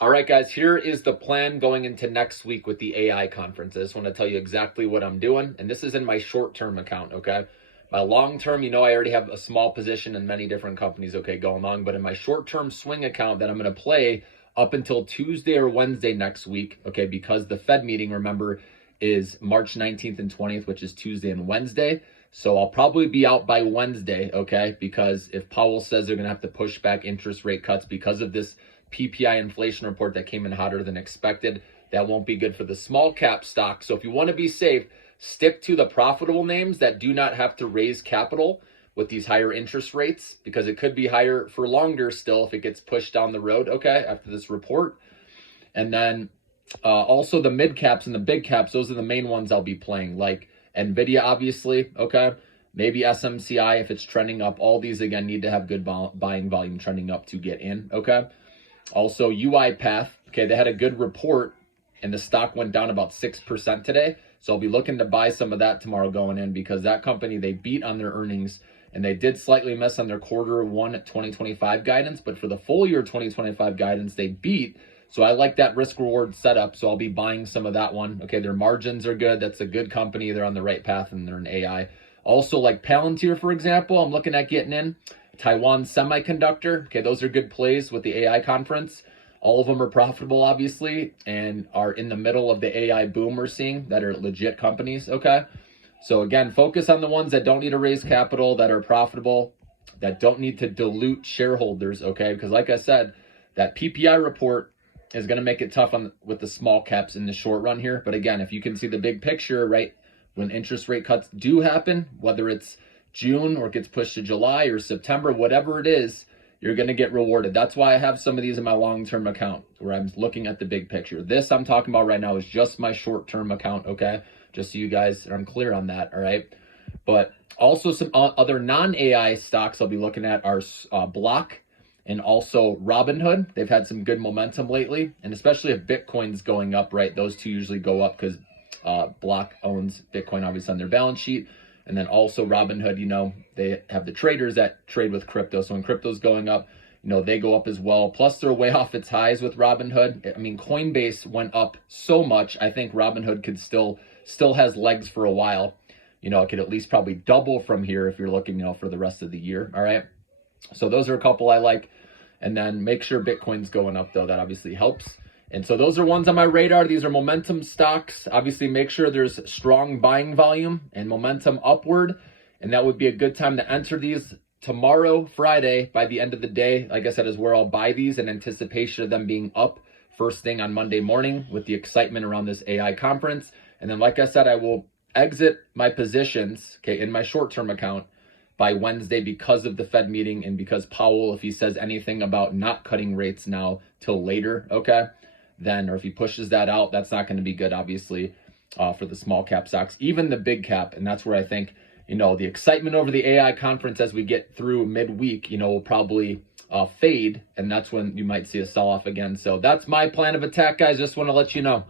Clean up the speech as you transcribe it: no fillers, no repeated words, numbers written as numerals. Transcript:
All right, guys, here is the plan going into next week with the AI conference. I just want to tell you exactly what I'm doing. And this is in my short-term account, okay? My long-term, I already have a small position in many different companies, okay, going on. But in my short-term swing account that I'm going to play up until Tuesday or Wednesday next week, okay, because the Fed meeting, remember, is March 19th and 20th, which is Tuesday and Wednesday. So I'll probably be out by Wednesday, okay? Because if Powell says they're going to have to push back interest rate cuts because of this PPI inflation report that came in hotter than expected, that won't be good for the small cap stock. So if you want to be safe, stick to the profitable names that do not have to raise capital with these higher interest rates, because it could be higher for longer still if it gets pushed down the road, okay, after this report. And then also the mid caps and the big caps, those are the main ones I'll be playing, like NVIDIA, obviously, okay? Maybe SMCI if it's trending up. All these, again, need to have good buying volume trending up to get in, okay? Also, UiPath, okay, they had a good report, and the stock went down about 6% today. So I'll be looking to buy some of that tomorrow going in, because that company, they beat on their earnings, and they did slightly miss on their Q1 2025 guidance, but for the full year 2025 guidance, they beat. So I like that risk reward setup. So I'll be buying some of that one. Okay, their margins are good. That's a good company. They're on the right path, and they're an AI. Also, like Palantir, for example, I'm looking at getting in. Taiwan Semiconductor. Okay, those are good plays with the AI conference. All of them are profitable, obviously, and are in the middle of the AI boom we're seeing that are legit companies, okay? So again, focus on the ones that don't need to raise capital, that are profitable, that don't need to dilute shareholders, okay? Because like I said, that PPI report is going to make it tough with the small caps in the short run here. But again, if you can see the big picture, right, when interest rate cuts do happen, whether it's June or it gets pushed to July or September, whatever it is, you're going to get rewarded. That's why I have some of these in my long-term account where I'm looking at the big picture. This I'm talking about right now is just my short-term account, okay? Just so you guys are clear on that, all right? But also some other non-AI stocks I'll be looking at are Block and also Robinhood. They've had some good momentum lately, and especially if Bitcoin's going up, right? Those two usually go up because Block owns Bitcoin, obviously, on their balance sheet. And then also Robinhood, they have the traders that trade with crypto. So when crypto's going up, they go up as well. Plus, they're way off its highs with Robinhood. I mean, Coinbase went up so much. I think Robinhood could still has legs for a while. It could at least probably double from here if you're looking, for the rest of the year. All right. So those are a couple I like. And then make sure Bitcoin's going up, though. That obviously helps. And so those are ones on my radar. These are momentum stocks. Obviously, make sure there's strong buying volume and momentum upward. And that would be a good time to enter these tomorrow, Friday, by the end of the day. Like I said, is where I'll buy these in anticipation of them being up first thing on Monday morning with the excitement around this AI conference. And then, like I said, I will exit my positions, okay, in my short-term account by Wednesday because of the Fed meeting and because Powell, if he says anything about not cutting rates now till later, okay, then, or if he pushes that out, that's not going to be good, obviously, for the small cap stocks, even the big cap. And that's where I think, the excitement over the AI conference as we get through midweek, will probably fade. And that's when you might see a sell off again. So that's my plan of attack, guys. Just want to let you know.